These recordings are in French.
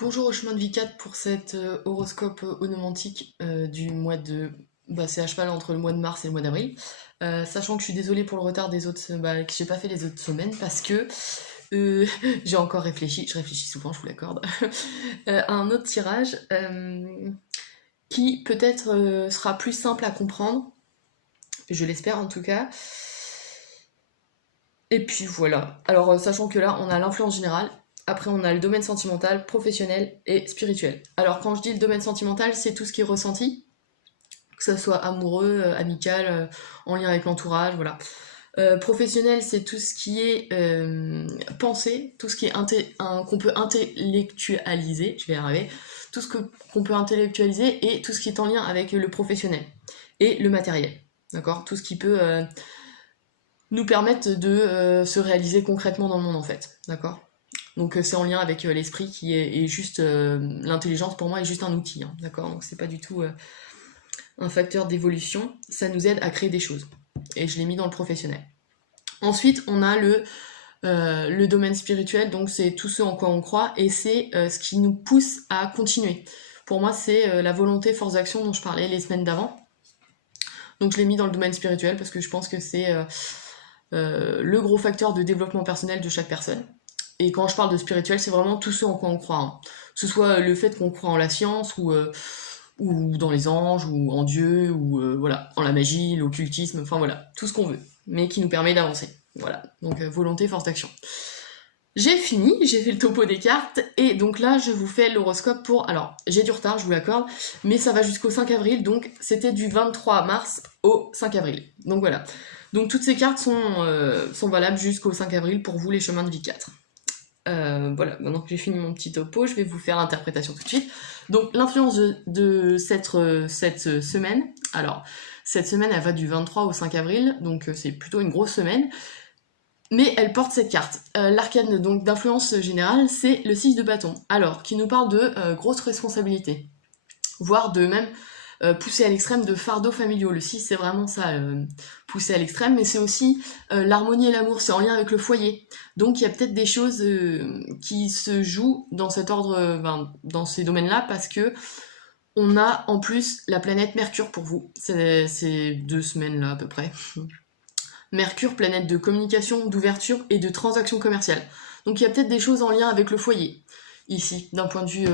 Bonjour au chemin de vie 4 pour cet horoscope onomantique du mois de... c'est à cheval entre le mois de mars et le mois d'avril. Sachant que je suis désolée pour le retard des autres... que j'ai pas fait les autres semaines parce que euh, j'ai encore réfléchi, je réfléchis souvent, je vous l'accorde, à un autre tirage qui peut-être sera plus simple à comprendre, je l'espère en tout cas. Et puis voilà. Alors, sachant que là, on a l'influence générale. Après, on a le domaine sentimental, professionnel et spirituel. Alors, quand je dis le domaine sentimental, c'est tout ce qui est ressenti, que ce soit amoureux, amical, en lien avec l'entourage, voilà. Professionnel, c'est tout ce qui est pensée, tout ce qui est qu'on peut intellectualiser, je vais y arriver, tout ce qu'on peut intellectualiser et tout ce qui est en lien avec le professionnel et le matériel, d'accord. Tout ce qui peut nous permettent de se réaliser concrètement dans le monde en fait, d'accord. Donc c'est en lien avec l'esprit qui est juste l'intelligence pour moi est juste un outil, hein, d'accord. Donc c'est pas du tout un facteur d'évolution, ça nous aide à créer des choses. Et je l'ai mis dans le professionnel. Ensuite on a le domaine spirituel, donc c'est tout ce en quoi on croit et c'est ce qui nous pousse à continuer. Pour moi c'est la volonté, force d'action dont je parlais les semaines d'avant. Donc je l'ai mis dans le domaine spirituel parce que je pense que c'est le gros facteur de développement personnel de chaque personne. Et quand je parle de spirituel, c'est vraiment tout ce en quoi on croit, hein. Que ce soit le fait qu'on croit en la science, ou dans les anges, ou en Dieu, ou voilà, en la magie, l'occultisme, enfin voilà, tout ce qu'on veut, mais qui nous permet d'avancer. Voilà, donc volonté, force d'action. J'ai fini, j'ai fait le topo des cartes, et donc là je vous fais l'horoscope pour... Alors, j'ai du retard, je vous l'accorde, mais ça va jusqu'au 5 avril, donc c'était du 23 mars au 5 avril. Donc voilà. Donc toutes ces cartes sont valables jusqu'au 5 avril pour vous les chemins de vie 4. Voilà, maintenant que j'ai fini mon petit topo, je vais vous faire l'interprétation tout de suite. Donc l'influence de cette semaine, alors cette semaine elle va du 23 au 5 avril, donc c'est plutôt une grosse semaine, mais elle porte cette carte. L'arcane donc d'influence générale, c'est le 6 de bâton, alors qui nous parle de grosses responsabilités, voire de même poussé à l'extrême de fardeaux familiaux. Le 6 c'est vraiment ça, poussé à l'extrême, mais c'est aussi l'harmonie et l'amour, c'est en lien avec le foyer. Donc il y a peut-être des choses qui se jouent dans cet ordre, dans ces domaines-là, parce que on a en plus la planète Mercure pour vous, ces 2 semaines-là à peu près. Mercure, planète de communication, d'ouverture et de transactions commerciales. Donc il y a peut-être des choses en lien avec le foyer, ici, d'un point de vue,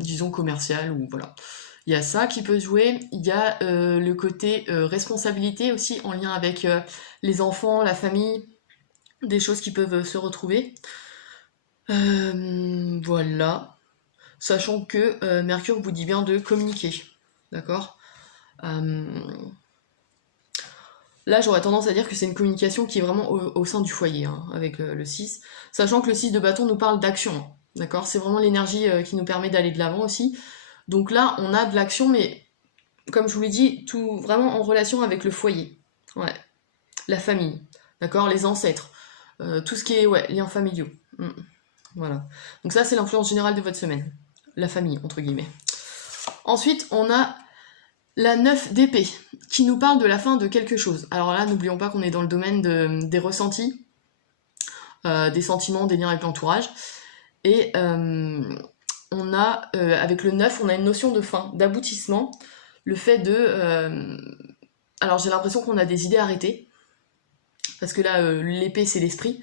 disons, commercial, ou voilà. Il y a ça qui peut se jouer, il y a le côté responsabilité aussi, en lien avec les enfants, la famille, des choses qui peuvent se retrouver. Voilà. Sachant que Mercure vous dit bien de communiquer, d'accord. Là, j'aurais tendance à dire que c'est une communication qui est vraiment au sein du foyer, hein, avec le 6. Sachant que le 6 de bâton nous parle d'action, hein, d'accord. C'est vraiment l'énergie qui nous permet d'aller de l'avant aussi. Donc là, on a de l'action, mais comme je vous l'ai dit, tout vraiment en relation avec le foyer. Ouais. La famille, d'accord, les ancêtres, tout ce qui est liens familiaux. Voilà. Donc ça, c'est l'influence générale de votre semaine. La famille, entre guillemets. Ensuite, on a la 9 d'épée, qui nous parle de la fin de quelque chose. Alors là, n'oublions pas qu'on est dans le domaine des ressentis, des sentiments, des liens avec l'entourage. Et on a, avec le 9, on a une notion de fin, d'aboutissement. Le fait de... alors j'ai l'impression qu'on a des idées arrêtées, parce que là, l'épée, c'est l'esprit.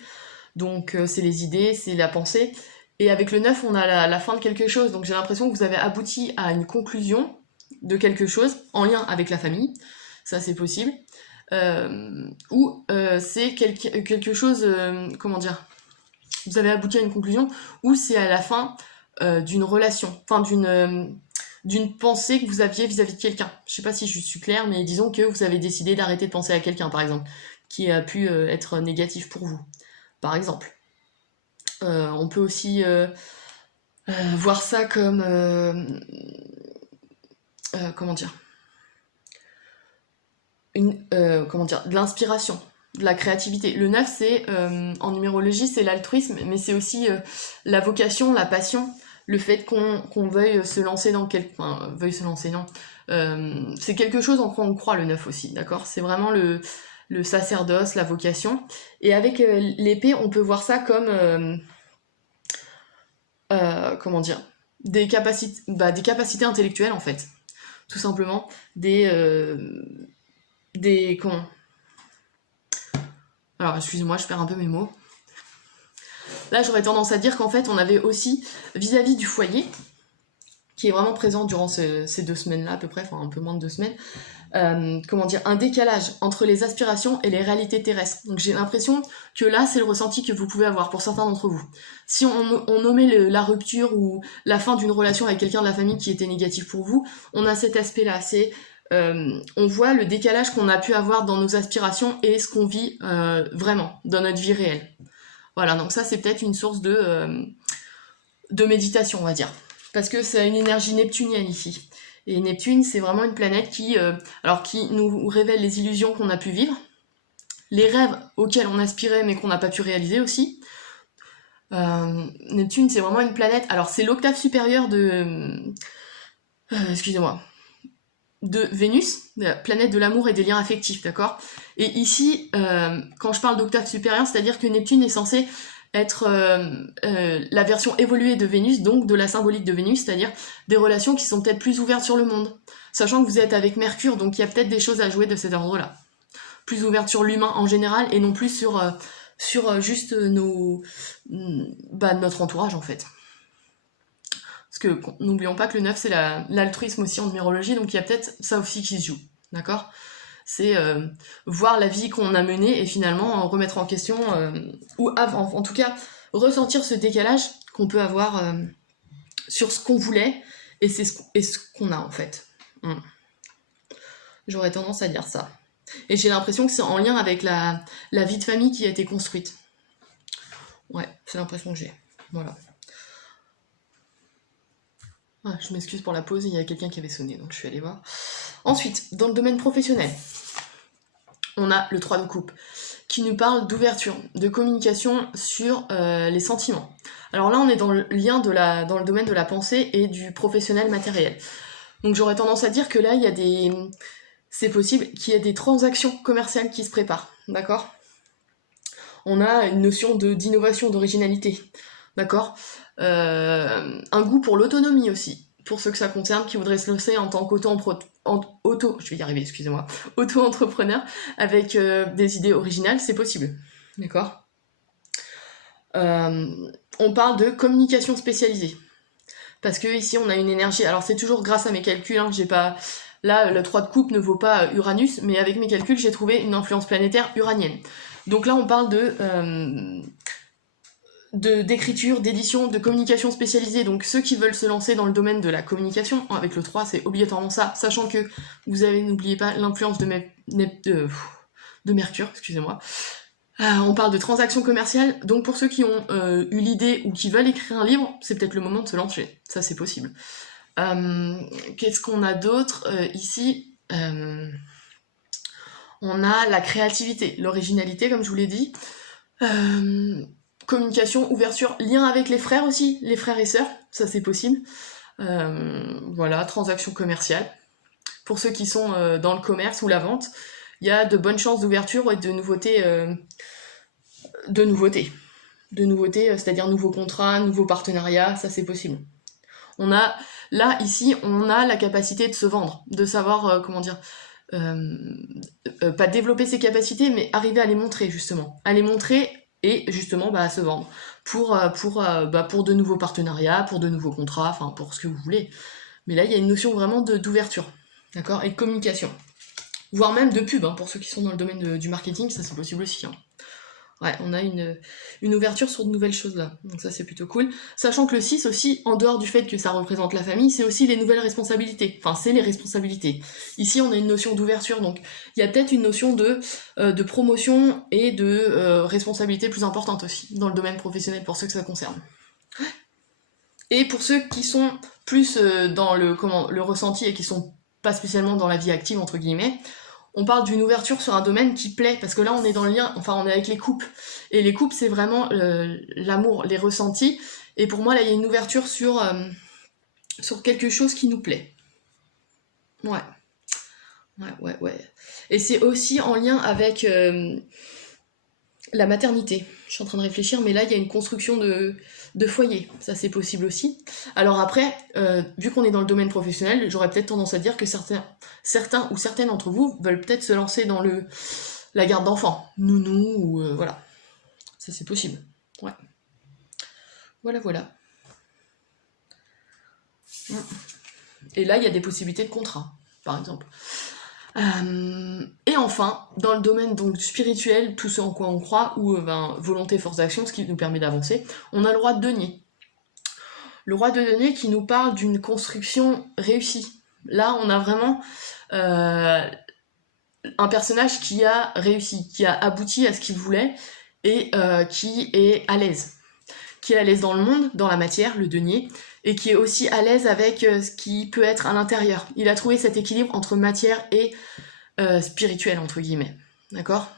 Donc c'est les idées, c'est la pensée. Et avec le 9, on a la fin de quelque chose. Donc j'ai l'impression que vous avez abouti à une conclusion de quelque chose en lien avec la famille, ça c'est possible, ou c'est quelque chose, comment dire, vous avez abouti à une conclusion, ou c'est à la fin d'une relation, enfin d'une pensée que vous aviez vis-à-vis de quelqu'un. Je sais pas si je suis claire, mais disons que vous avez décidé d'arrêter de penser à quelqu'un, par exemple, qui a pu être négatif pour vous, par exemple. On peut aussi voir ça comme... comment dire, de l'inspiration, de la créativité. Le 9, c'est, en numérologie, c'est l'altruisme, mais c'est aussi la vocation, la passion, le fait qu'on veuille se lancer dans quelque... Enfin, veuille se lancer, non. C'est quelque chose en quoi on croit, le 9 aussi, d'accord. C'est vraiment le sacerdoce, la vocation. Et avec l'épée, on peut voir ça comme... comment dire, des capacités intellectuelles en fait, tout simplement, comment? Alors excusez-moi, je perds un peu mes mots. Là, j'aurais tendance à dire qu'en fait, on avait aussi, vis-à-vis du foyer, qui est vraiment présent durant ces 2 semaines-là à peu près, enfin un peu moins de 2 semaines, comment dire, un décalage entre les aspirations et les réalités terrestres. Donc j'ai l'impression que là, c'est le ressenti que vous pouvez avoir pour certains d'entre vous. Si on nommait la rupture ou la fin d'une relation avec quelqu'un de la famille qui était négatif pour vous, on a cet aspect-là, c'est on voit le décalage qu'on a pu avoir dans nos aspirations et ce qu'on vit vraiment dans notre vie réelle. Voilà, donc ça c'est peut-être une source de méditation, on va dire. Parce que c'est une énergie neptunienne ici. Et Neptune, c'est vraiment une planète qui nous révèle les illusions qu'on a pu vivre, les rêves auxquels on aspirait mais qu'on n'a pas pu réaliser aussi. Neptune, c'est vraiment une planète... Alors, c'est l'octave supérieure excusez-moi. De Vénus, la planète de l'amour et des liens affectifs, d'accord? Et ici, quand je parle d'octave supérieure, c'est-à-dire que Neptune est censé être la version évoluée de Vénus, donc de la symbolique de Vénus, c'est-à-dire des relations qui sont peut-être plus ouvertes sur le monde. Sachant que vous êtes avec Mercure, donc il y a peut-être des choses à jouer de cet ordre-là. Plus ouvertes sur l'humain en général, et non plus sur juste notre entourage, en fait. Parce que n'oublions pas que le 9, c'est l'altruisme aussi en numérologie, donc il y a peut-être ça aussi qui se joue, d'accord? C'est voir la vie qu'on a menée et finalement remettre en question, ou en tout cas ressentir ce décalage qu'on peut avoir sur ce qu'on voulait et ce qu'on a en fait. J'aurais tendance à dire ça. Et j'ai l'impression que c'est en lien avec la vie de famille qui a été construite. Ouais, c'est l'impression que j'ai. Voilà. Ah, je m'excuse pour la pause, il y a quelqu'un qui avait sonné, donc je suis allée voir. Ensuite, dans le domaine professionnel, on a le 3 de coupe, qui nous parle d'ouverture, de communication sur les sentiments. Alors là, on est dans le lien dans le domaine de la pensée et du professionnel matériel. Donc j'aurais tendance à dire que là, c'est possible qu'il y ait des transactions commerciales qui se préparent, d'accord? On a une notion d'innovation, d'originalité, d'accord? Un goût pour l'autonomie aussi, pour ceux que ça concerne, qui voudraient se lancer en tant auto-entrepreneur avec des idées originales, c'est possible, d'accord? On parle de communication spécialisée, parce que ici on a une énergie, alors c'est toujours grâce à mes calculs, hein, j'ai pas... Là, le 3 de coupe ne vaut pas Uranus, mais avec mes calculs, j'ai trouvé une influence planétaire uranienne. Donc là, on parle d'écriture, d'édition, de communication spécialisée. Donc ceux qui veulent se lancer dans le domaine de la communication, avec le 3, c'est obligatoirement ça, sachant que vous avez, n'oubliez pas, l'influence de Mercure, excusez-moi. On parle de transactions commerciales, donc pour ceux qui ont eu l'idée ou qui veulent écrire un livre, c'est peut-être le moment de se lancer, ça c'est possible. Qu'est-ce qu'on a d'autre ici? On a la créativité, l'originalité, comme je vous l'ai dit. Communication, ouverture, lien avec les frères aussi, les frères et sœurs, ça c'est possible. Voilà, transactions commerciales. Pour ceux qui sont dans le commerce ou la vente, il y a de bonnes chances d'ouverture et de nouveautés. C'est-à-dire nouveaux contrats, nouveaux partenariats, ça c'est possible. Là, ici, on a la capacité de se vendre, de savoir, pas développer ses capacités, mais arriver à les montrer, justement. À les montrer et, justement, à se vendre. Pour de nouveaux partenariats, pour de nouveaux contrats, enfin, pour ce que vous voulez. Mais là, il y a une notion vraiment d'ouverture, d'accord, et de communication. Voire même de pub, hein, pour ceux qui sont dans le domaine du marketing, ça c'est possible aussi, hein. Ouais, on a une ouverture sur de nouvelles choses là, donc ça c'est plutôt cool. Sachant que le 6 aussi, en dehors du fait que ça représente la famille, c'est aussi les nouvelles responsabilités. Enfin, c'est les responsabilités. Ici, on a une notion d'ouverture, donc il y a peut-être une notion de promotion et de responsabilité plus importante aussi, dans le domaine professionnel, pour ceux que ça concerne. Et pour ceux qui sont plus dans le ressenti et qui sont pas spécialement dans la vie active, entre guillemets, on parle d'une ouverture sur un domaine qui plaît, parce que là on est dans le lien, enfin on est avec les couples, et les couples c'est vraiment l'amour, les ressentis, et pour moi là il y a une ouverture sur quelque chose qui nous plaît. Ouais. Et c'est aussi en lien avec la maternité. Je suis en train de réfléchir, mais là il y a une construction de foyer, ça c'est possible aussi. Alors après, vu qu'on est dans le domaine professionnel, j'aurais peut-être tendance à dire que certains ou certaines d'entre vous veulent peut-être se lancer dans la garde d'enfants, nounou, ou voilà. Ça c'est possible, ouais. Voilà. Et là, il y a des possibilités de contrat, par exemple. Et enfin, dans le domaine donc spirituel, tout ce en quoi on croit, ou volonté, force d'action, ce qui nous permet d'avancer, on a le roi de denier. Le roi de denier qui nous parle d'une construction réussie. Là, on a vraiment un personnage qui a réussi, qui a abouti à ce qu'il voulait, et qui est à l'aise. Qui est à l'aise dans le monde, dans la matière, le denier, et qui est aussi à l'aise avec ce qui peut être à l'intérieur. Il a trouvé cet équilibre entre matière et spirituel, entre guillemets. D'accord ?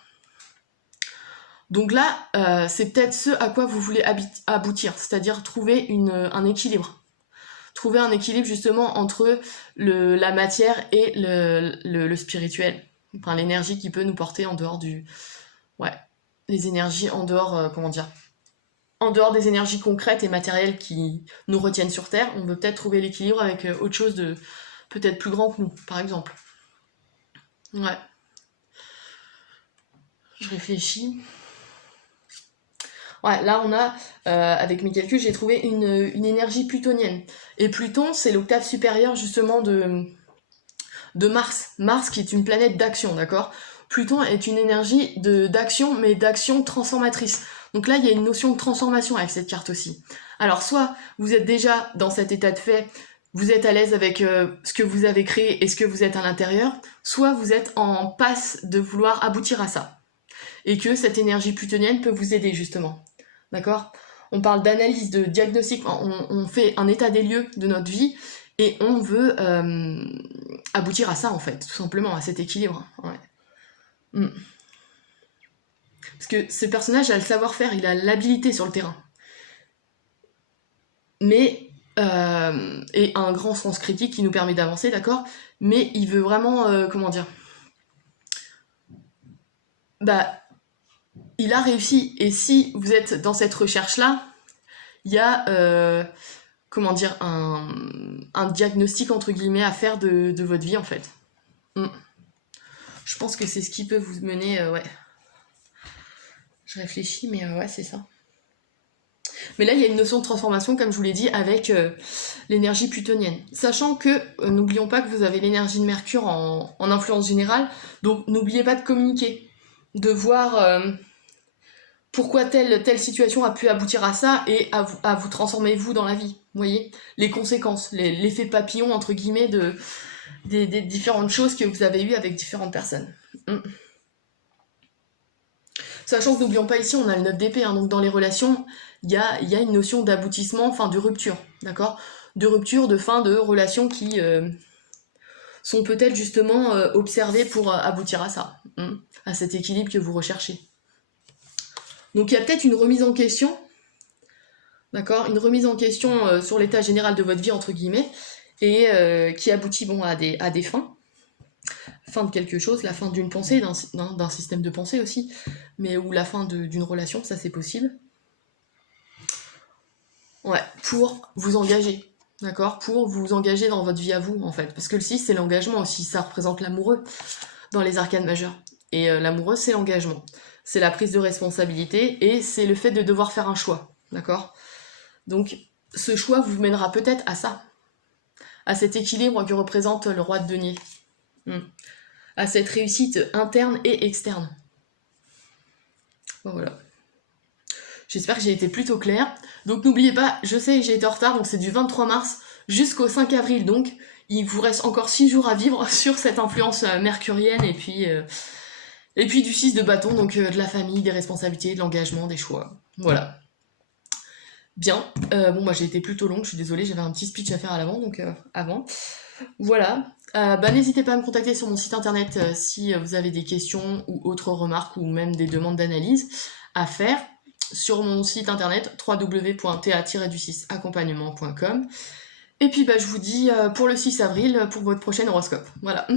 Donc là, c'est peut-être ce à quoi vous voulez aboutir, c'est-à-dire trouver un équilibre. Trouver un équilibre justement entre la matière et le spirituel. Enfin, l'énergie qui peut nous porter en dehors les énergies en dehors, en dehors des énergies concrètes et matérielles qui nous retiennent sur Terre, on veut peut-être trouver l'équilibre avec autre chose de peut-être plus grand que nous, par exemple. Ouais. Je réfléchis. Ouais, là on a, avec mes calculs, j'ai trouvé une énergie plutonienne. Et Pluton, c'est l'octave supérieure justement de Mars. Mars qui est une planète d'action, d'accord ? Pluton est une énergie d'action, mais d'action transformatrice. Donc là, il y a une notion de transformation avec cette carte aussi. Alors, soit vous êtes déjà dans cet état de fait, vous êtes à l'aise avec ce que vous avez créé et ce que vous êtes à l'intérieur, soit vous êtes en passe de vouloir aboutir à ça. Et que cette énergie plutonienne peut vous aider, justement. D'accord ? On parle d'analyse, de diagnostic, on fait un état des lieux de notre vie, et on veut aboutir à ça, en fait, tout simplement, à cet équilibre. Ouais. Parce que ce personnage a le savoir-faire, il a l'habilité sur le terrain. Mais, et un grand sens critique qui nous permet d'avancer, d'accord ? Mais il veut vraiment, il a réussi. Et si vous êtes dans cette recherche-là, il y a, un diagnostic, entre guillemets, à faire de votre vie, en fait. Je pense que c'est ce qui peut vous mener, Je réfléchis, mais ouais, c'est ça. Mais là, il y a une notion de transformation, comme je vous l'ai dit, avec l'énergie plutonienne. Sachant que, n'oublions pas que vous avez l'énergie de Mercure en influence générale, donc n'oubliez pas de communiquer, de voir pourquoi telle situation a pu aboutir à ça, et à vous transformer, vous, dans la vie. Vous voyez ? Les conséquences, l'effet papillon, entre guillemets, des différentes choses que vous avez eues avec différentes personnes. Sachant que n'oublions pas ici, on a le 9 d'épée, donc dans les relations, il y a une notion d'aboutissement, enfin de rupture, d'accord ? De rupture, de fin de relations qui sont peut-être justement observées pour aboutir à ça, à cet équilibre que vous recherchez. Donc il y a peut-être une remise en question, d'accord ? Une remise en question sur l'état général de votre vie, entre guillemets, et qui aboutit à des fins. Fin de quelque chose, la fin d'une pensée, d'un système de pensée aussi, mais ou la fin d'une relation, ça c'est possible. Ouais, pour vous engager, d'accord ? Pour vous engager dans votre vie à vous, en fait. Parce que le 6, c'est l'engagement aussi, ça représente l'amoureux dans les arcanes majeures. Et l'amoureux, c'est l'engagement. C'est la prise de responsabilité, et c'est le fait de devoir faire un choix, d'accord ? Donc, ce choix vous mènera peut-être à ça, à cet équilibre que représente le roi de denier. À cette réussite interne et externe. Bon, voilà. J'espère que j'ai été plutôt claire. Donc n'oubliez pas, je sais que j'ai été en retard, donc c'est du 23 mars jusqu'au 5 avril, donc il vous reste encore 6 jours à vivre sur cette influence mercurienne, et puis du 6 de bâton, donc de la famille, des responsabilités, de l'engagement, des choix. Voilà. Bien. J'ai été plutôt longue, je suis désolée, j'avais un petit speech à faire à l'avant, donc avant. Voilà. N'hésitez pas à me contacter sur mon site internet si vous avez des questions ou autres remarques ou même des demandes d'analyse à faire sur mon site internet www.ta-du6accompagnement.com. Et puis je vous dis pour le 6 avril pour votre prochain horoscope. Voilà.